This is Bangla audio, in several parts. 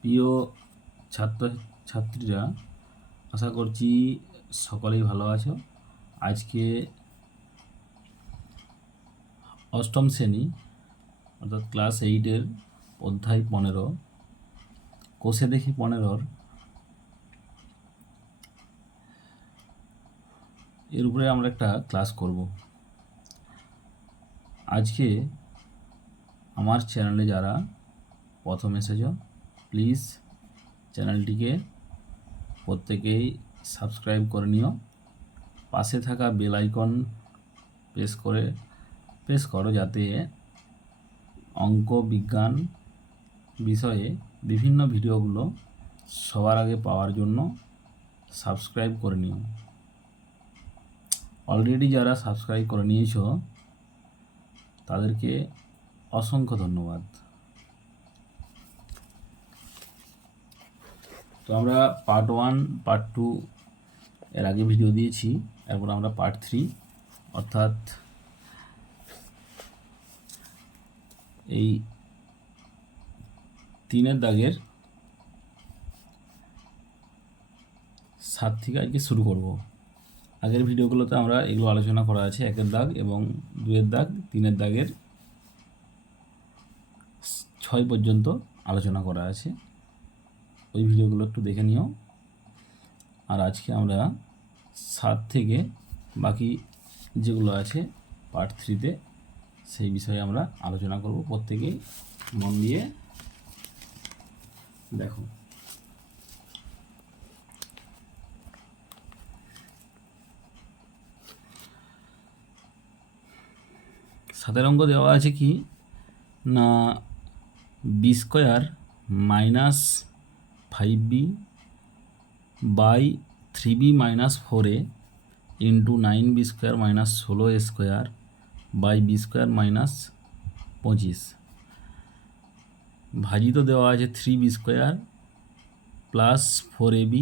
প্রিয় ছাত্রছাত্রীরা, আশা করছি সকলেই ভালো আছো। আজকে অষ্টম শ্রেণী অর্থাৎ ক্লাস 8-এর অধ্যায় 15 কোষে দেখি 15-র এর উপরে আমরা একটা ক্লাস করব। আজকে আমার চ্যানেলে যারা প্রথম এসেছ, প্লিজ চ্যানেলটিকে প্রত্যেকেই সাবস্ক্রাইব করে নিও। পাশে থাকা বেল আইকন প্রেস করো যাতে অঙ্ক বিজ্ঞান বিষয়ে বিভিন্ন ভিডিওগুলো সবার আগে পাওয়ার জন্য সাবস্ক্রাইব করে নিও। অলরেডি যারা সাবস্ক্রাইব করে নিয়েছো তাদেরকে অসংখ্য ধন্যবাদ। তো আমরা পার্ট 1 পার্ট 2 এর আগে ভিডিও দিয়েছি, এরপর আমরা পার্ট 3 অর্থাৎ এই 3-এর দাগের 7 থেকে আজকে শুরু করব। আগের ভিডিওগুলোতে আমরা এগুলো আলোচনা করা আছে, 1-এর দাগ এবং 2-এর দাগ, 3-এর দাগের 6 পর্যন্ত আলোচনা করা আছে। ওই ভিডিওগুলো একটু দেখে নিও। আর আজকে আমরা 7 থেকে বাকি যেগুলো আছে পার্ট 3-তে সেই বিষয়ে আমরা আলোচনা করব। প্রত্যেকেই মন দিয়ে দেখো। সাতের অঙ্ক দেওয়া আছে কি না, b square minus 5b by 3b minus 4a into 9b square minus 16a square by b square minus 25 ভাজিত দেওয়া আছে 3b square plus 4ab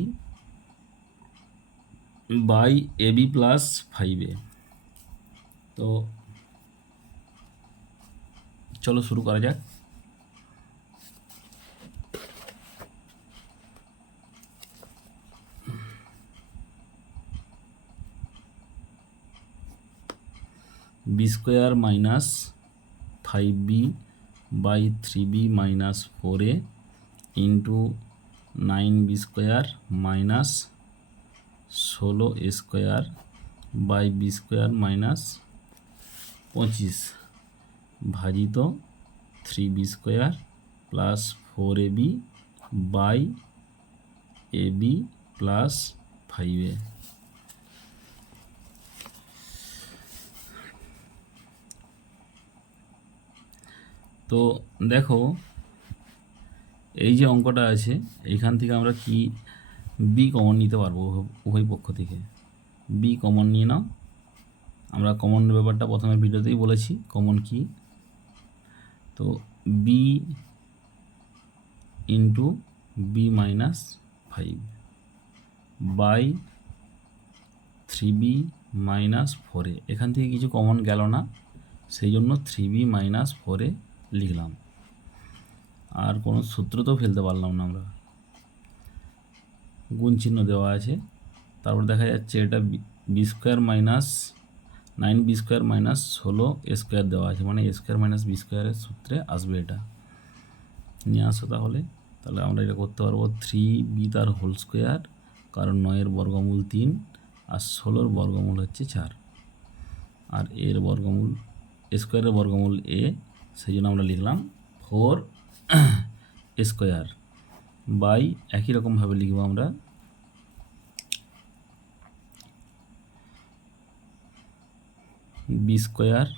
by ab plus 5a। তো চলো শুরু করা যাক। B square minus 5b by 3b minus 4a into 9b square minus 16a square by b square minus 25 ভাজিত 3b square plus 4ab by ab plus 5a। তো দেখো, এই যে অঙ্কটা আছে এইখান থেকে আমরা কি বি কমন নিতে পারবো উভয় পক্ষ থেকে। বি কমন নিয়ে নাও। আমরা কমন ব্যাপারটা প্রথমের ভিডিওতেই বলেছি কমন কি। তো b into B minus 5 by 3b minus 4a, এখান থেকে কিছু কমন গেল না, সেই জন্য 3b মাইনাস 4a লিখলাম। আর কোনো সূত্র তো ফেলতে পারলাম না আমরা, গুণ চিহ্ন দেওয়া আছে। তারপর দেখা যাচ্ছে এটা b square minus 9b square minus 16a square দেওয়া আছে, মানে a স্কোয়ার মাইনাস বি স্কোয়ারের সূত্রে আসবে। এটা নিয়ে আসো তাহলে আমরা এটা করতে পারবো 3b তার হোল স্কোয়ার, কারণ 9-এর বর্গমূল 3 আর 16-র বর্গমূল হচ্ছে 4, আর এর বর্গমূল স্কোয়ারের বর্গমূল a, সেই জন্য আমরা লিখলাম 4 স্কোয়ার বাই একই রকমভাবে লিখব আমরা বি স্কোয়ার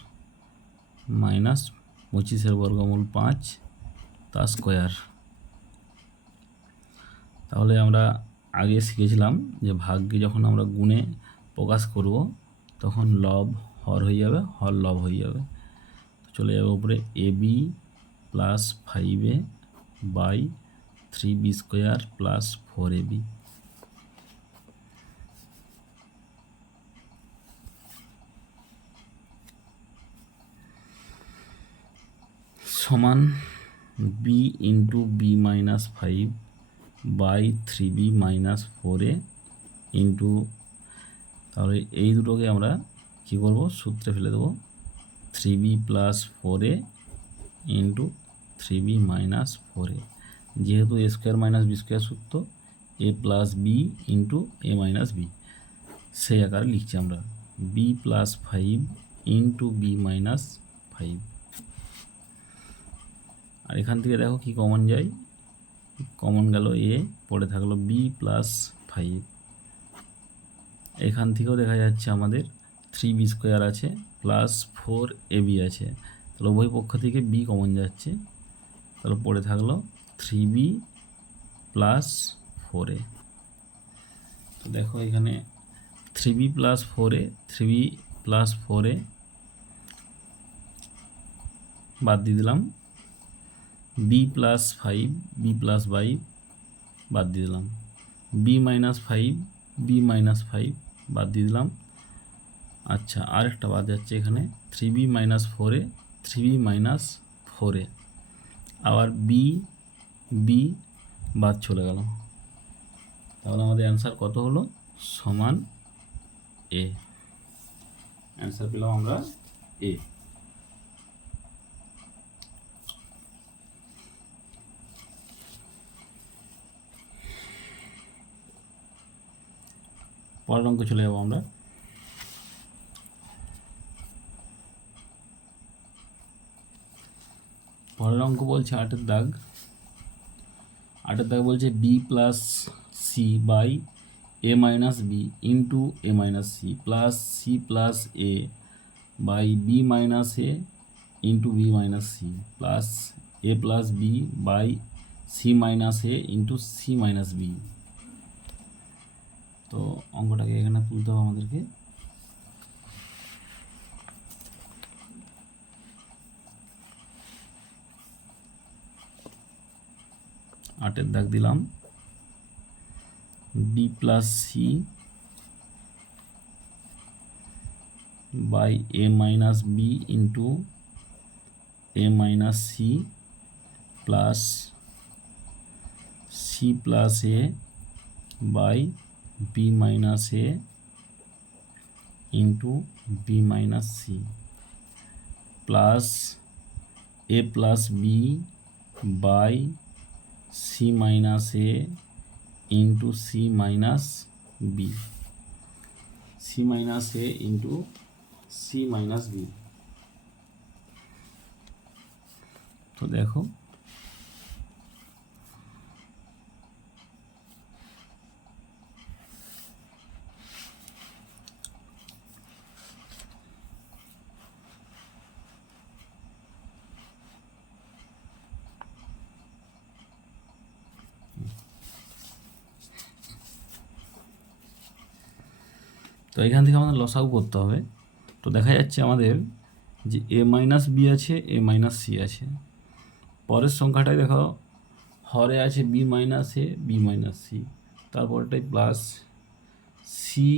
মাইনাস 25-এর বর্গমূল 5 তা স্কোয়ার। তাহলে আমরা আগে শিখেছিলাম যে ভাগকে যখন আমরা গুণে প্রকাশ করব তখন লব হর হয়ে যাবে, হর লব হয়ে যাবে। চলে যাবে উপরে ab plus 5a by 3b square plus 4ab সমান b into B minus 5 by 3b minus 4a into, তাহলে এই দুটোকে আমরা কী করব, সূত্রে ফেলে দেবো 3b plus 4a into 3b minus 4a, যেহেতু a square minus B square সূত্র a plus b into a minus b, সেই আকারে লিখছি আমরা b plus 5 into B minus 5। আর এখান থেকে দেখো কি কমন যায়, কমন গেল এ, পরে থাকলো বি প্লাস 5। এখান থেকেও দেখা যাচ্ছে আমাদের 3b স্কোয়ার আছে প্লাস 4ab আছে, তাহলে উভয় পক্ষ থেকে বি কমন যাচ্ছে, তাহলে পরে থাকলো 3b প্লাস 4a। তো দেখো এখানে 3b plus 4a, 3b plus 4a বাদ দিয়ে দিলাম, বি প্লাস 5 বি প্লাস 5 বাদ দিয়ে দিলাম, বি মাইনাস 5 বি মাইনাস 5 বাদ দিয়ে দিলাম। আচ্ছা, আরেকটা বাদ যাচ্ছে এখানে 3b minus 4a 3b minus 4a, আবার বি বি বাদ চলে গেল, তাহলে আমাদের অ্যান্সার কত হলো, সমান এ। অ্যান্সার পেলাম আমরা এ। পরের অঙ্ক চলে যাবো আমরা। পরের অঙ্ক বলছে 8-এর দাগ। 8-এর দাগ বলছে b plus C by A minus B into A minus C plus C plus a by B minus A into B minus C plus A plus B by C minus A into C minus b. তো অঙ্কটাকে এখানে তুলতে হবে আমাদেরকে। আটের দাগ দিলাম b plus C by A minus B into A minus C plus C plus a by B minus A into B minus C plus A plus B by C minus A into C minus B, C minus A into C minus b. তো দেখো তো এখান থেকে আমাদের লসাগু করতে হবে। তো দেখা যাচ্ছে আমাদের যে এ মাইনাস বি আছে এ মাইনাস সি আছে, পরের সংখ্যাটায় দেখো হরে আছে B minus A B minus C, তারপরটাই প্লাস সি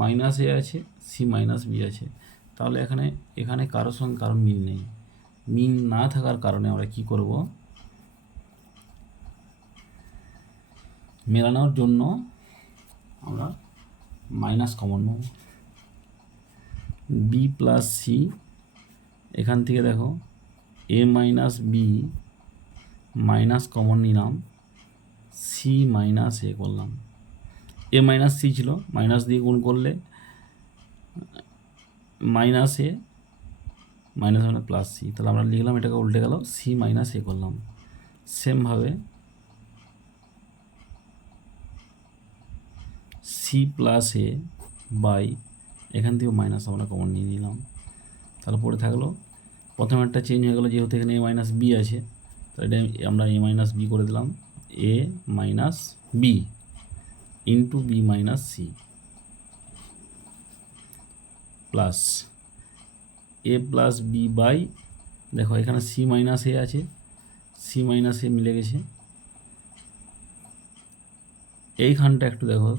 মাইনাস এ আছে সি মাইনাস বি আছে, তাহলে এখানে কারোর সঙ্গে কারোর মিল নেই। মিল না থাকার কারণে আমরা কি করব, মেলানোর জন্য আমরা মাইনাস কমন নেব। বি প্লাস সি, এখান থেকে দেখো এ মাইনাস বি মাইনাস কমন নিলাম, সি মাইনাস এ করলাম, এ মাইনাস সি ছিল মাইনাস দিয়ে গুণ করলে মাইনাস এ মাইনাস মানে প্লাস সি, তাহলে আমরা লিখলাম এটাকে উল্টে গেল সি মাইনাস এ করলাম। সেমভাবে সি প্লাস এ বাই, এখান থেকেও মাইনাস আমরা কমন নিয়ে নিলাম, তাহলে পরে থাকলো প্রথমে একটা চেঞ্জ হয়ে গেলো, যেহেতু এখানে এ মাইনাস বি আছে তাহলে এটা আমরা এ মাইনাস বি করে দিলাম, A minus B into B minus C plus A plus B by, দেখো এখানে সি মাইনাস এ আছে সি মাইনাস এ মিলে গেছে, এইখানটা একটু দেখো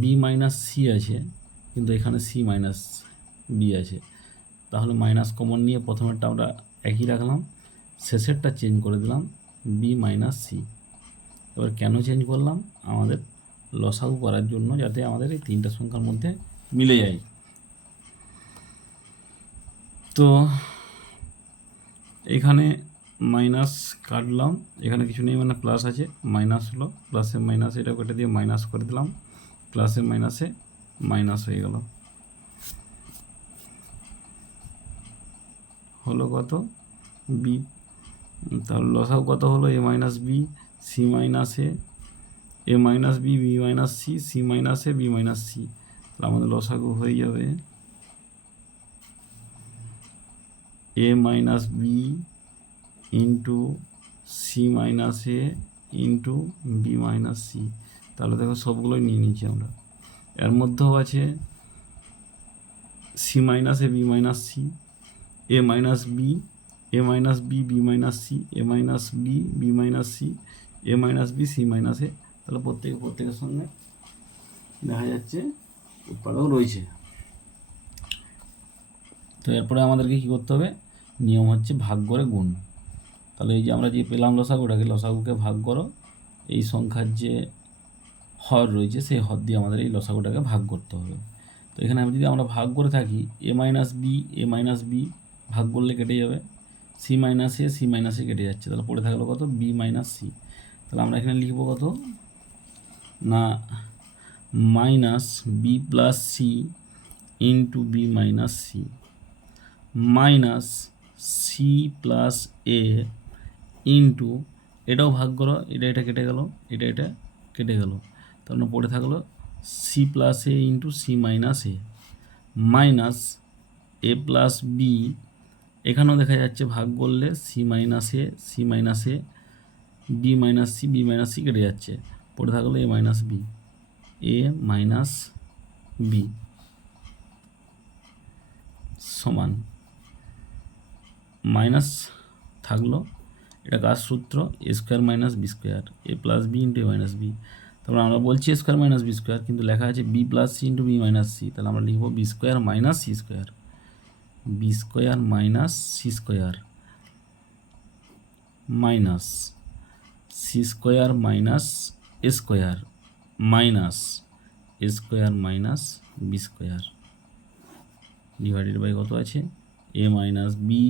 বি মাইনাস সি আছে কিন্তু এখানে সি মাইনাস বি আছে, তাহলে মাইনাস কমন নিয়ে প্রথমেরটা আমরা একই রাখলাম, শেষেরটা চেঞ্জ করে দিলাম বি মাইনাস সি। এবার কেন চেঞ্জ করলাম? আমাদের লসাগু করার জন্য, যাতে আমাদের এই তিনটা সংখ্যার মধ্যে মিলে যায়। তো এখানে মাইনাস কাটলাম, এখানে কিছু নেই মানে প্লাস আছে, মাইনাস হলো, প্লাসে মাইনাসে এটা কেটে দিয়ে মাইনাস করে দিলাম, প্লাসে মাইনাসে মাইনাস হয়ে গেল। হলো কত? বি। তাহলে লসাগু কত হলো? A minus B C minus A minus B B minus C C minus A B minus C. তাহলে আমাদের লসাগু হয়ে যাবে A minus B into C minus A into B minus C. তাহলে দেখো সবগুলোই নিয়ে নিচ্ছি আমরা। এর মধ্যেও আছে C minus A B minus C, A minus B B minus C, A minus B minus C, A minus B C minus A. তাহলে প্রত্যেকের সঙ্গে দেখা যাচ্ছে উৎপাদক রয়েছে। তো এরপরে আমাদেরকে কী করতে হবে? নিয়ম হচ্ছে ভাগ করে গুণ। তাহলে এই যে আমরা যে পেলাম লসাগুটাকে, লসাগুকে ভাগ করো এই সংখ্যার যে হর রয়েছে সেই হর দিয়ে আমাদের এই লসাগুটাকে ভাগ করতে হবে। তো এখানে যদি আমরা ভাগ করে থাকি এ মাইনাস বি ভাগ করলে কেটে যাবে, সি মাইনাসে কেটে যাচ্ছে, তাহলে পড়ে থাকলো কত? B minus C. তাহলে আমরা এখানে লিখবো কত না minus B plus C into B minus C minus C plus এ ইন্টু, এটাও ভাগ করো, এটা কেটে গেল, এটা কেটে গেল, তার মানে পড়ে থাকলো সি প্লাস এ ইন্টু সি মাইনাস এ মাইনাস এ প্লাস বি। এখানেও দেখা যাচ্ছে ভাগ করলে c minus A B minus c কেটে যাচ্ছে, পড়ে থাকলো এ মাইনাস বি সমান মাইনাস থাকলো, এটা কার সূত্র? A square minus B square, a plus b into A minus b. তারপরে আমরা বলছি a square minus B square, কিন্তু লেখা আছে b plus C into B minus C. তাহলে আমরা লিখবো b square minus C square, b square minus C square minus C square minus A square minus A square minus B square divided by কত আছে? এ minus B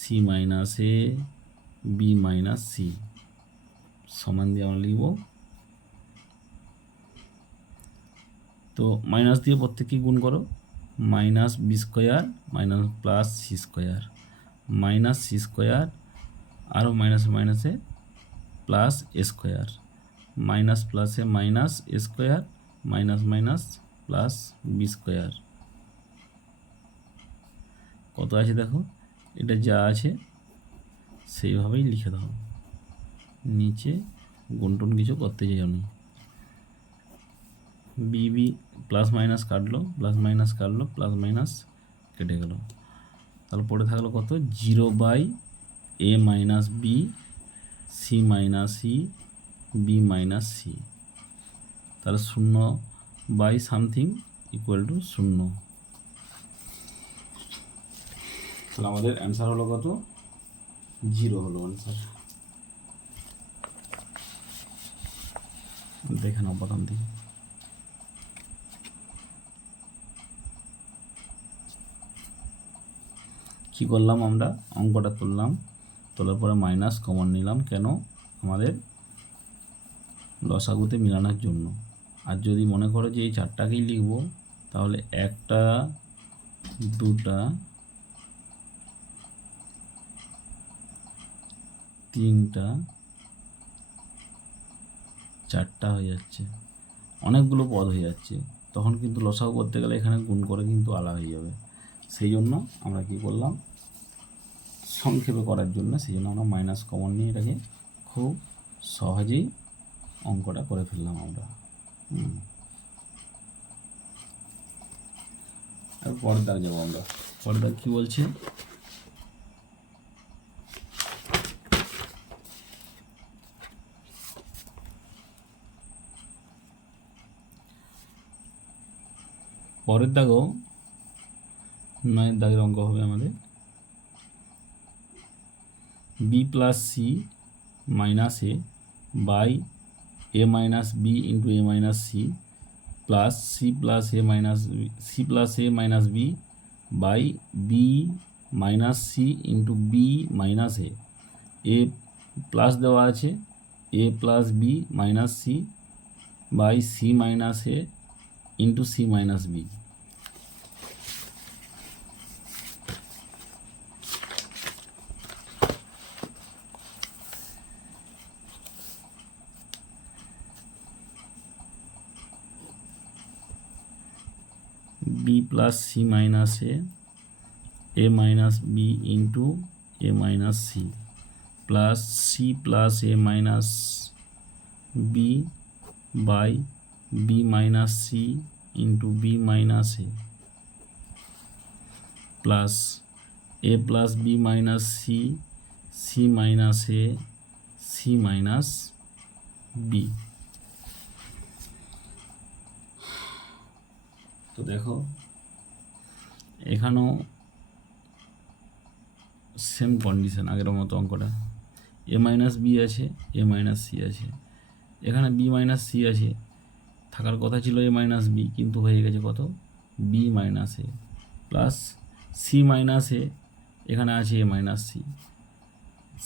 C minus A B minus c সমান দিয়ে আমরা লিখব। তো মাইনাস দিয়ে প্রত্যেককে গুণ করো, minus B square minus plus C square minus C square আরও মাইনাসে প্লাস এ স্কোয়ার মাইনাস প্লাসে মাইনাস এ square minus plus B square. কত আছে দেখো, এটা যা আছে সেইভাবেই লিখে দাও, নিচে গুণটুন কিছু করতে চাই আমি। বি প্লাস মাইনাস কাটলো প্লাস মাইনাস কেটে গেল, তাহলে পড়ে থাকলো কত? 0/a minus B C minus e b minus C. তাহলে 0/something ইকুয়াল টু 0। তাহলে আমাদের অ্যান্সার হলো কত? 0 হলো অ্যান্সার। দেখে নাও প্রথম দিকে। কী করলাম আমরা? অঙ্কটা তুললাম, তোলার পরে মাইনাস কমন নিলাম, কেন? আমাদের লসাগুতে মিলানোর জন্য। আর যদি মনে করো যে এই চারটাকেই লিখবো, তাহলে 1টা 2টা 3টা 4টা হয়ে যাচ্ছে, অনেকগুলো পদ হয়ে যাচ্ছে, তখন কিন্তু লসাগু করতে গেলে এখানে গুণ করে কিন্তু আলাদা হয়ে যাবে। সেই জন্য আমরা কি করলাম, সংক্ষেপে করার জন্য সেই জন্য আমরা মাইনাস কমন নিয়ে এটাকে খুব সহজেই অঙ্কটা করে ফেললাম আমরা। আর পরের দাগ যাবো আমরা। পরের দাগ কী বলছে? পরের দাগও 9 দাগের অঙ্ক হবে আমাদের। B plus C minus A by A minus B into A minus C plus C plus A minus B by B minus C into B minus A plus দেওয়া আছে A plus B minus C by C minus A into C minus B. B plus C minus A minus B into A minus C plus C plus A minus B by B minus C into B minus A plus A plus B minus C C minus a c minus b. তো দেখো এখানেও সেম কন্ডিশন আগের মতো অঙ্কটা, এ মাইনাস বি আছে এ মাইনাস সি আছে, এখানে বি মাইনাস সি আছে, থাকার কথা ছিল এ মাইনাস বি কিন্তু হয়ে গেছে কত B minus A plus C minus A, এখানে আছে এ minus C,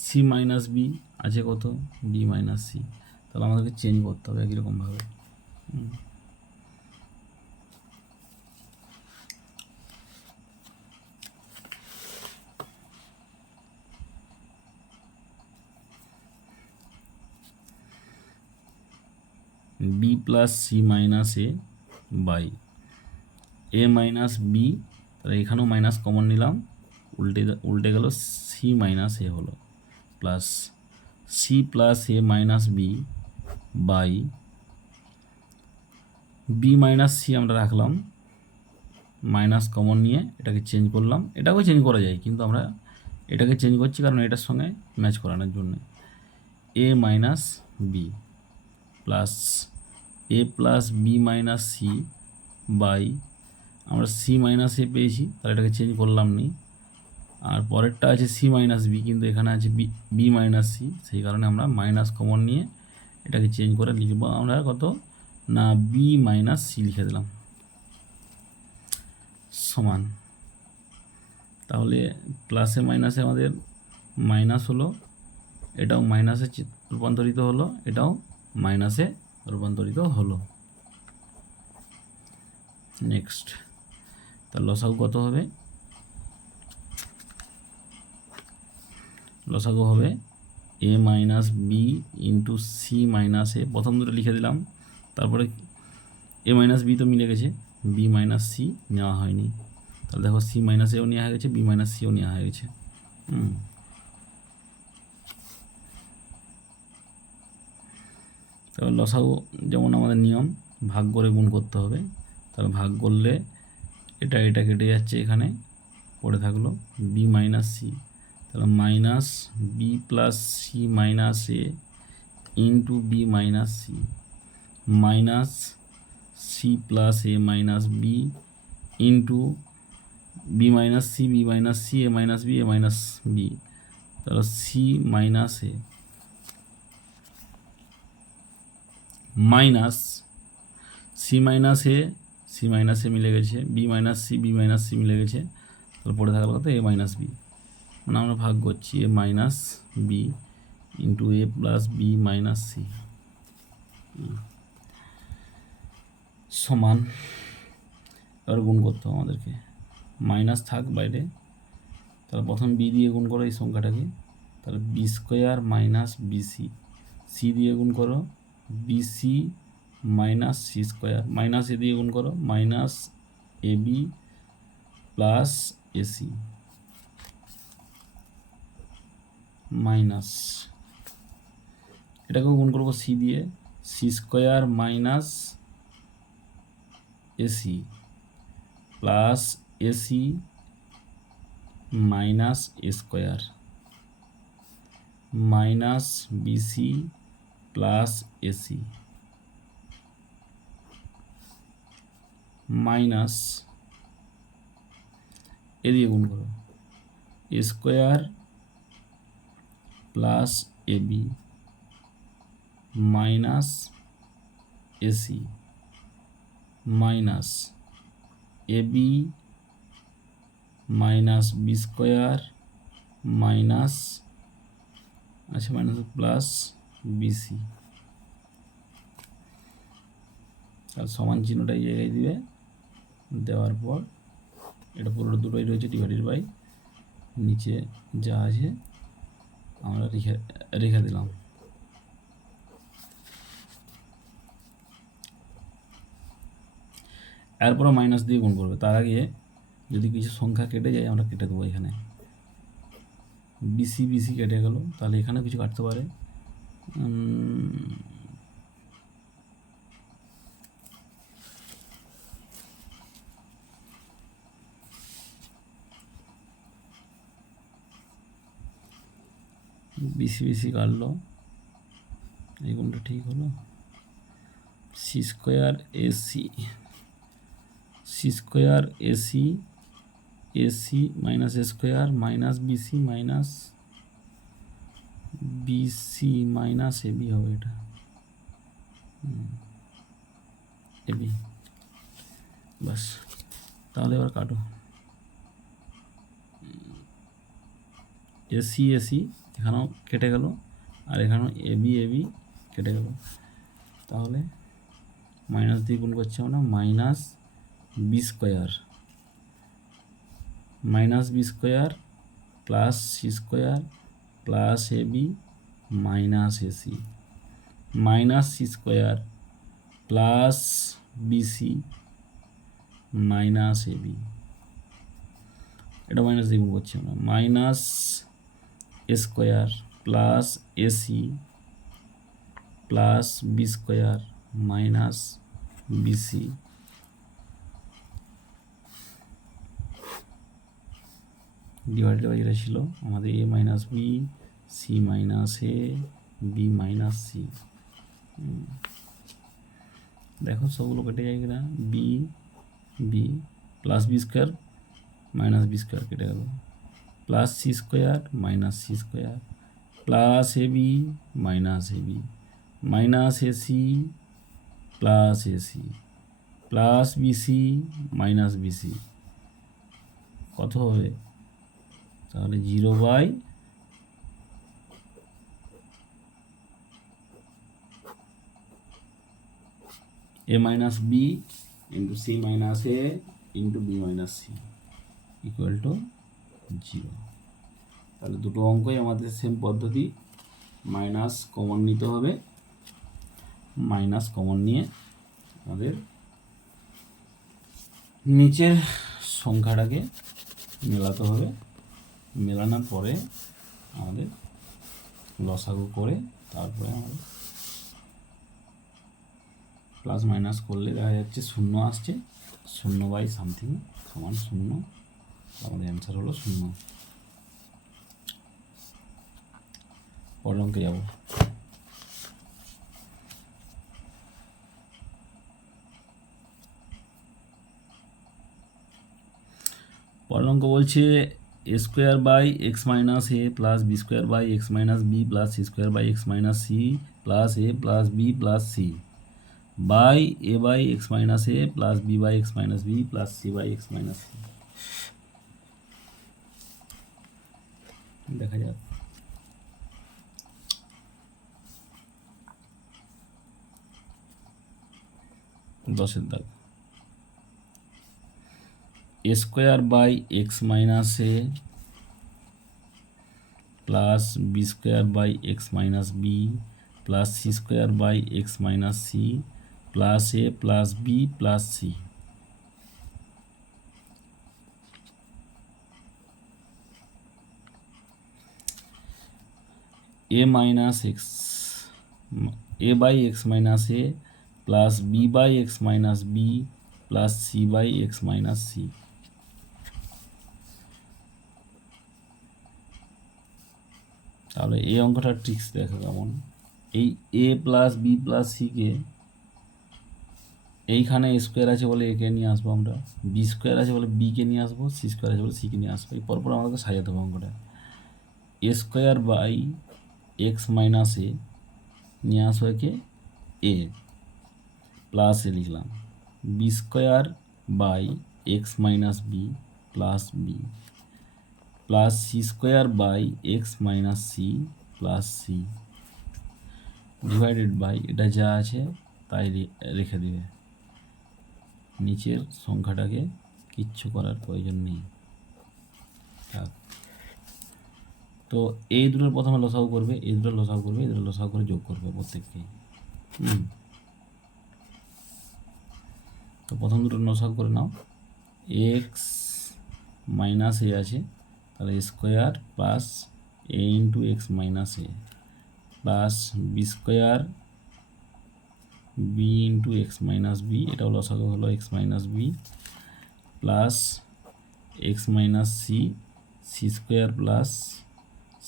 C minus B আছে কত বি মাইনাস সি, তাহলে আমাদেরকে চেঞ্জ করতে হবে একই রকমভাবে। B plus C minus A by A minus B, তাহলে এখানেও মাইনাস কমন নিলাম, উল্টে গেল সি মাইনাস এ হলো plus C plus A minus B by B minus c আমরা রাখলাম, মাইনাস কমন নিয়ে এটাকে চেঞ্জ করলাম, এটাকেও চেঞ্জ করা যায় কিন্তু আমরা এটাকে চেঞ্জ করছি কারণ এটার সঙ্গে ম্যাচ করানোর জন্য, A minus B plus A plus B minus C by আমরা সি মাইনাস এ পেয়েছি তাহলে এটাকে চেঞ্জ করলাম নি, আর পরেরটা আছে সি মাইনাস বি কিন্তু এখানে আছে বি মাইনাস সি, সেই কারণে আমরা মাইনাস কমন নিয়ে এটাকে চেঞ্জ করে লিখব আমরা কত না বি মাইনাস সি লিখে দিলাম সমান, তাহলে প্লাসে মাইনাসে আমাদের মাইনাস হলো, এটাও মাইনাসে রূপান্তরিত হলো, এটাও মাইনাসে রূপান্তরিত হলো। নেক্সট তার লসাগু কত হবে, লসাগু হবে A minus B into C minus A, প্রথম দুটো লিখে দিলাম, তারপরে এ মাইনাস বি তো মিলে গেছে, বি মাইনাস সি নেওয়া হয়নি, তাহলে দেখো সি মাইনাস এও নেওয়া হয়ে গেছে বি মাইনাস সিও নেওয়া হয়ে গেছে। তবে লসাগু যেমন আমাদের নিয়ম ভাগ করে গুণ করতে হবে, তাহলে ভাগ করলে এটা কেটে যাচ্ছে, এখানে পড়ে থাকলো বি মাইনাস সি, তাহলে minus B plus C minus এ into B minus C minus C plus এ minus B into B minus C এ মাইনাস বি, তাহলে C minus A minus C minus A মিলে গেছে, বি মাইনাস সি মিলে গেছে, তাহলে পড়ে থাকার কথা এ মাইনাস বি, মানে আমরা ভাগ করছি এ minus B into a plus B minus c সমান, এবার গুণ করতে হবে আমাদেরকে, মাইনাস থাক বাইরে, তাহলে প্রথম বি দিয়ে গুণ করো এই সংখ্যাটাকে, তাহলে B square minus BC, C দিয়ে গুণ করো BC minus C square, minus A দিয়ে গুণ করো minus A B plus AC minus, এটাকেও গুণ করবো সি দিয়ে, C square minus AC plus AC minus A square minus BC plus AC minus A দিয়ে গুণ করো A square plus AB minus AC minus AB minus B square minus minus plus BC, আর সমান চিহ্নটা এই জায়গায় দিবে, দেওয়ার পর এটা পুরোটা দুটোই রয়েছে ডিভাইডেড বাই নিচে যা আছে আমরা রেখে দিলাম। এরপর মাইনাস দিয়ে গুণ করবে। তার আগে যদি কিছু সংখ্যা কেটে যায় আমরা কেটে দেবো। এখানে বিসি বিসি কেটে গেল, তাহলে এখানে কিছু কাটতে পারে। বিসি বিসি কাটলো, এই গুণটা ঠিক হলো। C square AC, C square AC, AC minus এ square minus BC minus BC minus AB হবে এটা, এবি। বাস, তাহলে এবার কাটো। এসি এসি এখানেও কেটে গেল, আর এখানেও এবি এবি কেটে গেল। তাহলে মাইনাস দিয়ে গুণ করছি আমরা, minus B square minus B square plus C square plus AB minus AC minus C square plus BC minus a b. এটা মাইনাস দিয়ে গুণ করছি আমরা, minus A square plus AC plus B square minus b c divided by এটা ছিল আমাদের a minus B, C minus A, B minus c. দেখো সবগুলো কেটে যায় কিনা, b B plus B square minus B square কেটে গেল, plus C square minus C square plus A B minus A B minus AC plus AC plus BC minus BC কত হবে? তাহলে 0 a minus b into c minus a into b minus c equal to 0। তাহলে দুটো অঙ্কই আমাদের সেম পদ্ধতি, মাইনাস কমন নিতে হবে। মাইনাস কমন নিয়ে আমাদের নিচের সংখ্যাটাকে মেলাতে হবে, মেলানোর পরে আমাদের লসাগু করে তারপরে আমাদের প্লাস মাইনাস করলে দেখা যাচ্ছে 0 আসছে, 0/something সমান 0, আমাদের অ্যান্সার হলো 0। পরের অঙ্কে যাব। পরের অঙ্ক বলছে a square by x minus A plus B square by x minus B plus C square by x minus C plus A plus B plus C by A by x minus A plus B by x minus B plus C by x minus C. দেখা যাক। দশের দাগ, A square by x minus A plus B square by x minus B plus C square by x minus C plus A plus B plus c. A minus x, a by x minus A plus B by x minus B plus C by x minus C. তাহলে এই অঙ্কটার ট্রিক্স দেখো কেমন। এই এ প্লাস বি প্লাস সিকে এইখানে স্কোয়ার আছে বলে একে নিয়ে আসবো আমরা, বি স্কোয়ার আছে বলে বিকে নিয়ে আসবো, সি স্কোয়ার আছে বলে সিকে নিয়ে আসবো। এই পরপর আমাকে সাজাতে হবে অঙ্কটা। A square by x minus a নিয়ে আসো একে এ প্লাস এ লিখলাম b square by x minus B plus B plus C square by x minus C plus c divided by এটা যা আছে তাই রেখে দেবে, নিচের সংখ্যাটাকে কিচ্ছু করার প্রয়োজন নেই। থাক। তো এই দুটোর প্রথমে লসাগু করবে, এই দুটো লসাগু করবে, এই দুটো লসাগু করে যোগ করবে প্রত্যেককে। তো প্রথম দুটো লসাগু করে নাও। এক্স মাইনাস এ আছে, তাহলে স্কোয়ার প্লাস এ ইন্টু এক্স মাইনাস এ plus B square B into X minus B, এটাও লসাগু হলো X minus B plus X minus C C square plus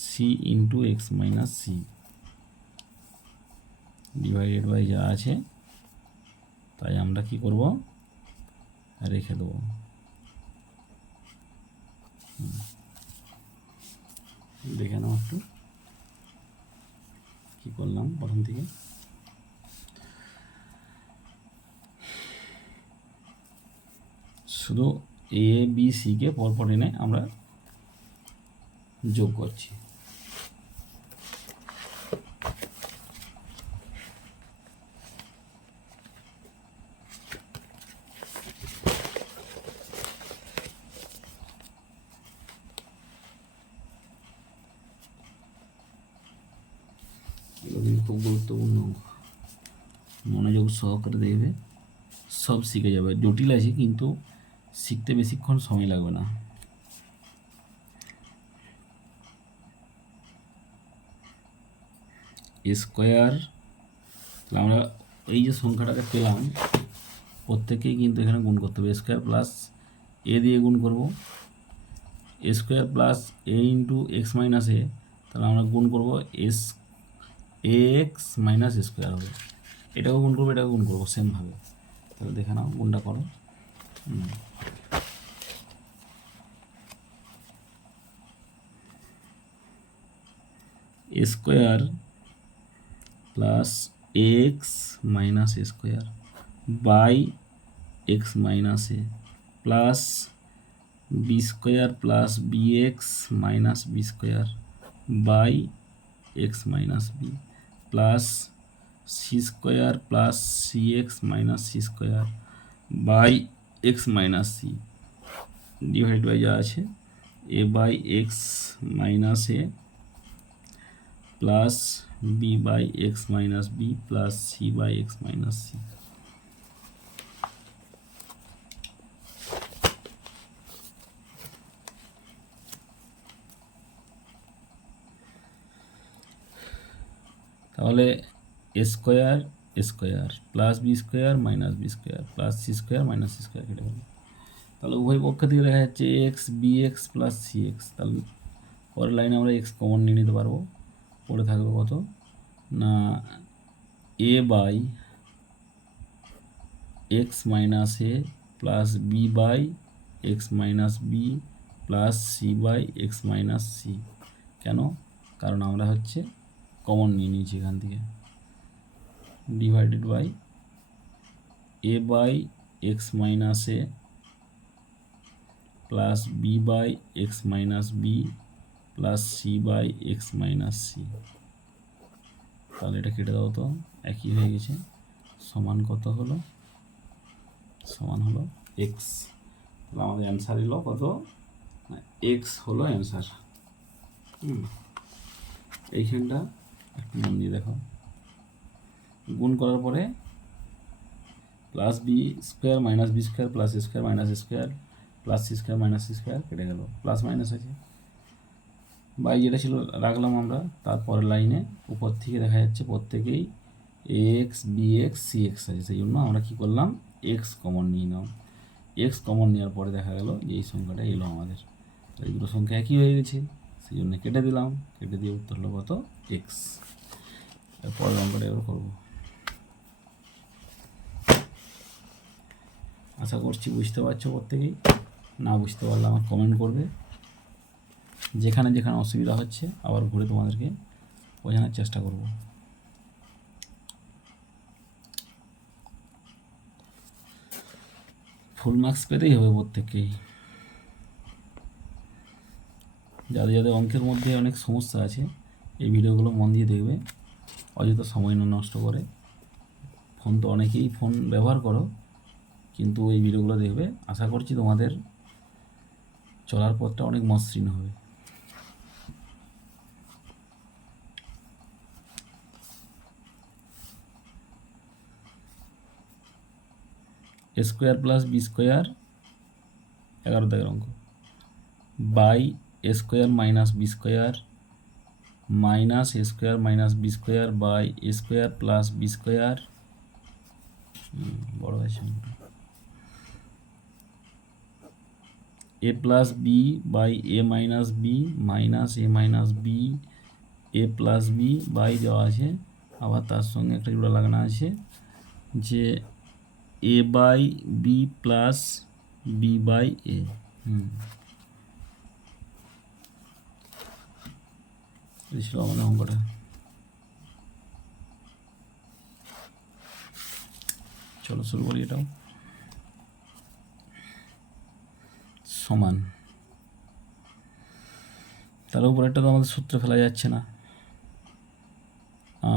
C into X minus C divided by যা আছে তাই আমরা কি করব, রেখে দেবো। দেখে নাও একটু কি করলাম প্রথম থেকে। শুধু এ বি সিকে পরপর এনে আমরা যোগ করছি। এগুলো কিন্তু খুব গুরুত্বপূর্ণ, মনোযোগ সহকারে দেখবে, সব শিখে যাবে। জটিল আছে কিন্তু শিখতে বেশিক্ষণ সময় লাগবে না। স্কোয়ার, আমরা এই যে সংখ্যাটাকে পেলাম প্রত্যেকেই কিন্তু এখানে গুণ করতে হবে। স্কোয়ার প্লাস এ দিয়ে গুণ করব, এ square plus A into X minus A, তাহলে আমরা গুণ করব এস এক্স মাইনাস স্কোয়ার হবে। এটাকেও গুণ করবো, এটাকেও গুণ করবো সেমভাবে। তাহলে দেখে নাও, গুণটা করো। Square plus X minus square by x minus A plus B square plus B X minus B square by x minus B plus C square plus C X minus C square by x minus C divide by যা আছে A by x minus A plus B by x minus B plus C by x minus C. তাহলে square square plus B square minus B square plus C square minus C square কেটে গেল। তাহলে উভয় পক্ষ থেকে দেখা যাচ্ছে x b x plus C x. তাহলে পরের লাইনে আমরা এক্স কমন নিয়ে নিতে পারবো। পড়ে থাকবে কত না A by x minus A plus B by x minus B plus C by x minus C. কেন? কারণ আমরা হচ্ছে কমন নিয়ে নিয়েছি এখান থেকে। Divided by A by x minus A plus B by x minus B plus C by x minus C. তাহলে এটা কেটে দাও তো, একই হয়ে গেছে। সমান কত হলো? সমান হলো এক্স। তাহলে আমাদের অ্যান্সার এলো কত? এক্স হলো অ্যান্সার। এইখানটা একটু মন দিয়ে দেখো, গুণ করার পরে plus B square minus B square plus square minus square plus C square minus C square কেটে গেল, প্লাস মাইনাস আছে। বাই যেটা ছিল রাখলাম আমরা। তারপরের লাইনে উপর থেকে দেখা যাচ্ছে প্রত্যেকেই x b x c x আছে, সেই জন্য আমরা কী করলাম, এক্স কমন নিয়ে নাও। এক্স কমন নেওয়ার পরে দেখা গেল যে এই সংখ্যাটা এলো আমাদের। এই দুটো সংখ্যা একই হয়ে গেছে, সেই জন্য কেটে দিলাম। কেটে দিয়ে উত্তর হলো কত? এক্স। পরের অঙ্কটা এবার করবো। আশা করছি বুঝতে পারছো প্রত্যেকেই। না বুঝতে পারলে আমার কমেন্ট করবে। যেখানে যেখানে অসুবিধা হচ্ছে আবার ঘুরে তোমাদেরকে বোঝানোর চেষ্টা করব। ফুল মার্কস পেতেই হবে প্রত্যেককেই। যাদের যাদের অঙ্কের মধ্যে অনেক সমস্যা আছে এই ভিডিওগুলো মন দিয়ে দেখবে, অযথা সময় না নষ্ট করে। ফোন তো অনেকেই ফোন ব্যবহার করো, কিন্তু এই ভিডিওগুলো দেখবে, আশা করছি তোমাদের চলার পথটা অনেক মসৃণ হবে। A square plus B square 11 দাগের অঙ্ক, by A square minus B square minus A square minus B square by A square plus B square. বড় হয়েছে A plus B by A minus B minus A minus B A plus B by দেওয়া আছে, আবার তার সঙ্গে একটা জোড়া লাগানো আছে যে A by B plus B by A. ছিল আমাদের অঙ্কটা। চলো শুরু করি। এটাও সমান, তার উপরেরটা তো আমাদের সূত্রে ফেলা যাচ্ছে না,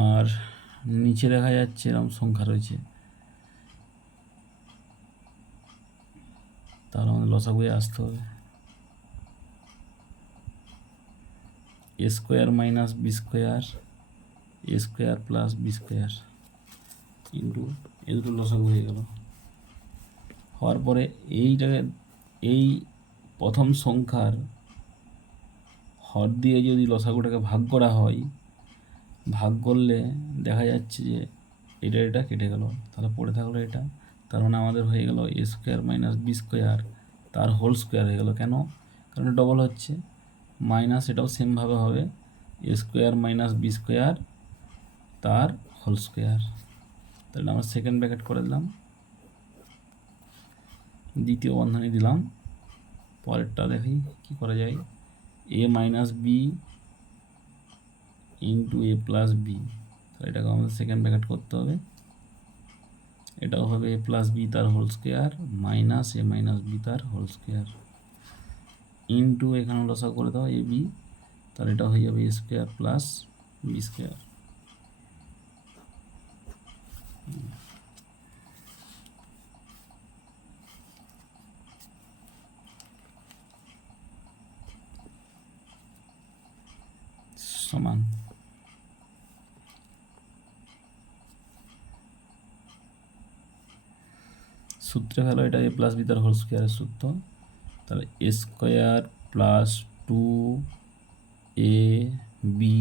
আর নিচে দেখা যাচ্ছে এরকম সংখ্যা রয়েছে, তাহলে আমাদের লসাগুয়ে আসতে হবে। A square minus B square A square plus B square into A দুটো লসাগু হয়ে গেল। হওয়ার পরে এইটাকে এই প্রথম সংখ্যার হর দিয়ে যদি লসাগুটাকে ভাগ করা হয়, ভাগ করলে দেখা যাচ্ছে যে এটা কেটে গেল, তাহলে পড়ে থাকলো এটা। তার মানে আমাদের হয়ে গেল এ স্কোয়ার মাইনাস বি স্কোয়ার তার হোল স্কোয়ার হয়ে গেল। কেন? কারণ ডবল হচ্ছে, মাইনাস এটাও সেমভাবে হবে A square minus B square তার হোল স্কোয়ার। তাহলে আমরা সেকেন্ড ব্র্যাকেট করে দিলাম, দ্বিতীয় বন্ধনী দিলাম। পরেরটা দেখি কি করা যায়। এ minus B into a plus B, তাহলে এটাকে আমাদের সেকেন্ড ব্র্যাকেট করতে হবে। এটাও হবে এ প্লাস বি তার হোল স্কোয়ার মাইনাস এ মাইনাস বি তার হোল স্কোয়ার ইন্টু এখানে লসাগু করে দাও এ বি, তাহলে এটা হয়ে যাবে a square plus B square. সমান সূত্রে ফেলো, এটা এ প্লাস বি তার হোল স্কোয়ারের সূত্র। তাহলে a square plus 2 a B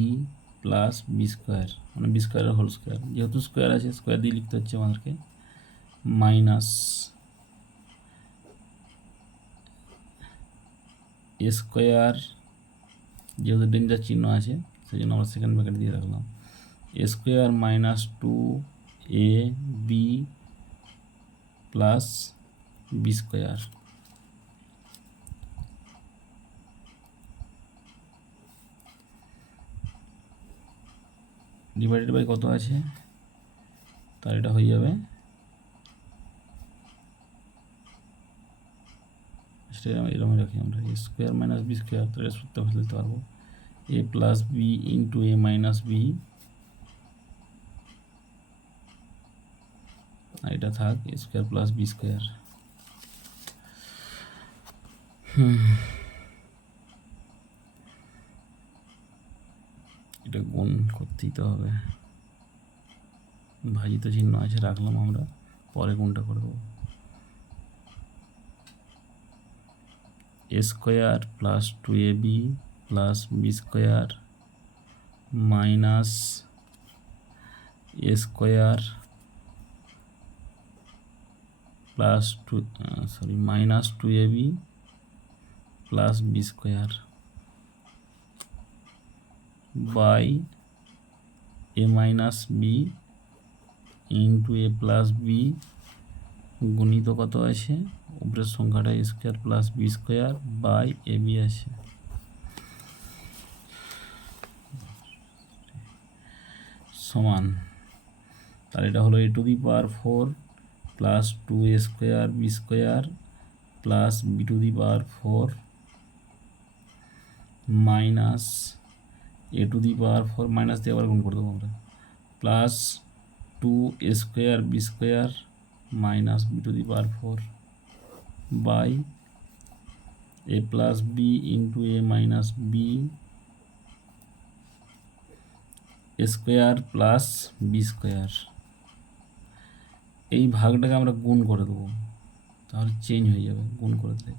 plus B square, মানে বি স্কোয়ারের হোল স্কোয়ার, যেহেতু স্কোয়ার আছে স্কোয়ার দিয়ে লিখতে হচ্ছে আমাদেরকে, মাইনাস এ স্কোয়ার, যেহেতু ডেঞ্জার চিহ্ন আছে সেই জন্য আমরা সেকেন্ড ব্র্যাকেট দিয়ে রাখলাম, a square minus 2 a B plus B square divided by কত আছে, তার এটা হয়ে যাবে সেটা এরকম রাখি আমরা এ স্কোয়ার মাইনাস বি স্কোয়ার, তো এটা সূত্রে ফেলতে পারবো এ প্লাস বি ইন্টু এ মাইনাস বি, আর এটা থাক এ স্কোয়ার প্লাস বি স্কোয়ার। এটা গুণ করতেই তো হবে, ভাজিত চিহ্ন আছে রাখলাম আমরা, পরে গুণটা করে দেবো। A square plus 2ab plus B square minus A square plus minus 2ab plus B square by A minus B into a plus b গুণিত কত আছে, উপরের সংখ্যাটা a square plus B square by a b আছে। সমান, তাহলে এটা হলো a to the power 4 plus 2a square b square plus b to the power 4 minus a to the power 4 minus দিয়ে আবার গুণ করে দেবো আমরা, plus 2a square b square minus b to the power 4 by a plus b into a minus B square plus B square. এই ভাগটাকে আমরা গুণ করে দেবো, তাহলে চেঞ্জ হয়ে যাবে গুণ করে দিলে।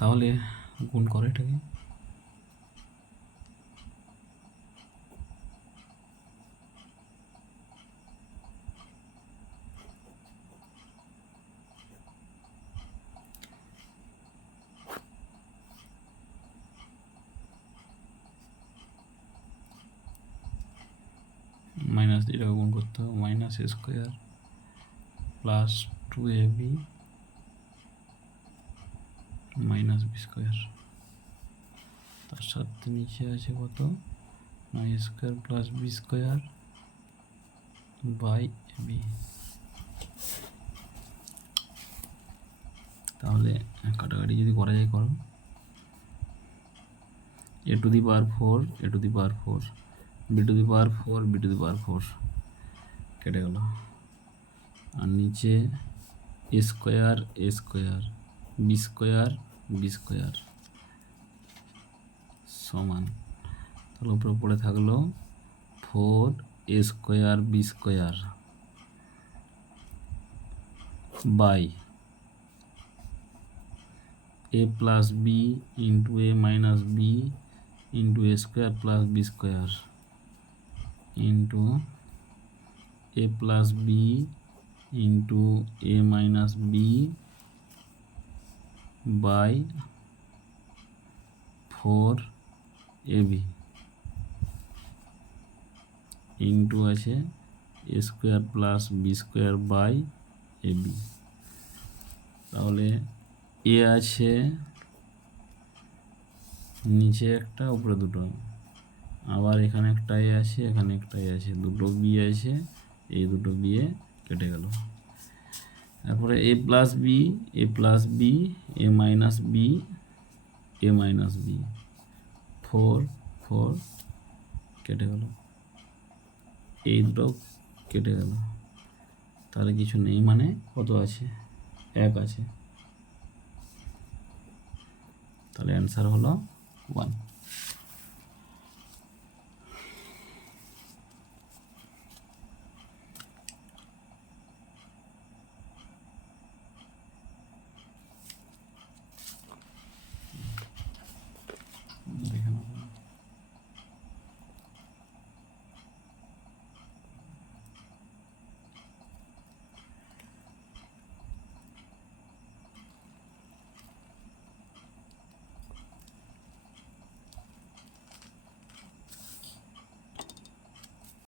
তাহলে গুণ করে এটাকে, মাইনাস এটাকে গুণ করতে হবে, minus a square plus 2ab minus B square, তার সাথে নিচে আছে কত না a square plus B square by b. তাহলে কাটাকাটি যদি করা যায় করো, a to the power 4 a to the power 4 b to the power 4 b to the power 4 কেটে গেল, আর নিচে a square b square b square সমান, তাহলে উপরে পড়ে থাকলো 4a square b square by a plus b into a minus B into a square plus B square into a plus b into a minus B by 4ab into আছে a square plus B square by ab। তাহলে এ আছে নিচে একটা উপরে দুটো, আবার এখানে একটা এ আছে এখানে একটা এ আছে, দুটো বি আছে, এই দুটো বিয়ে কেটে গেল। তারপরে a plus b a minus b 4 কেটে গেল, এই দুটো কেটে গেল, তাহলে কিছু নেই, মানে কত আছে 1 আছে, তাহলে অ্যান্সার হলো 1।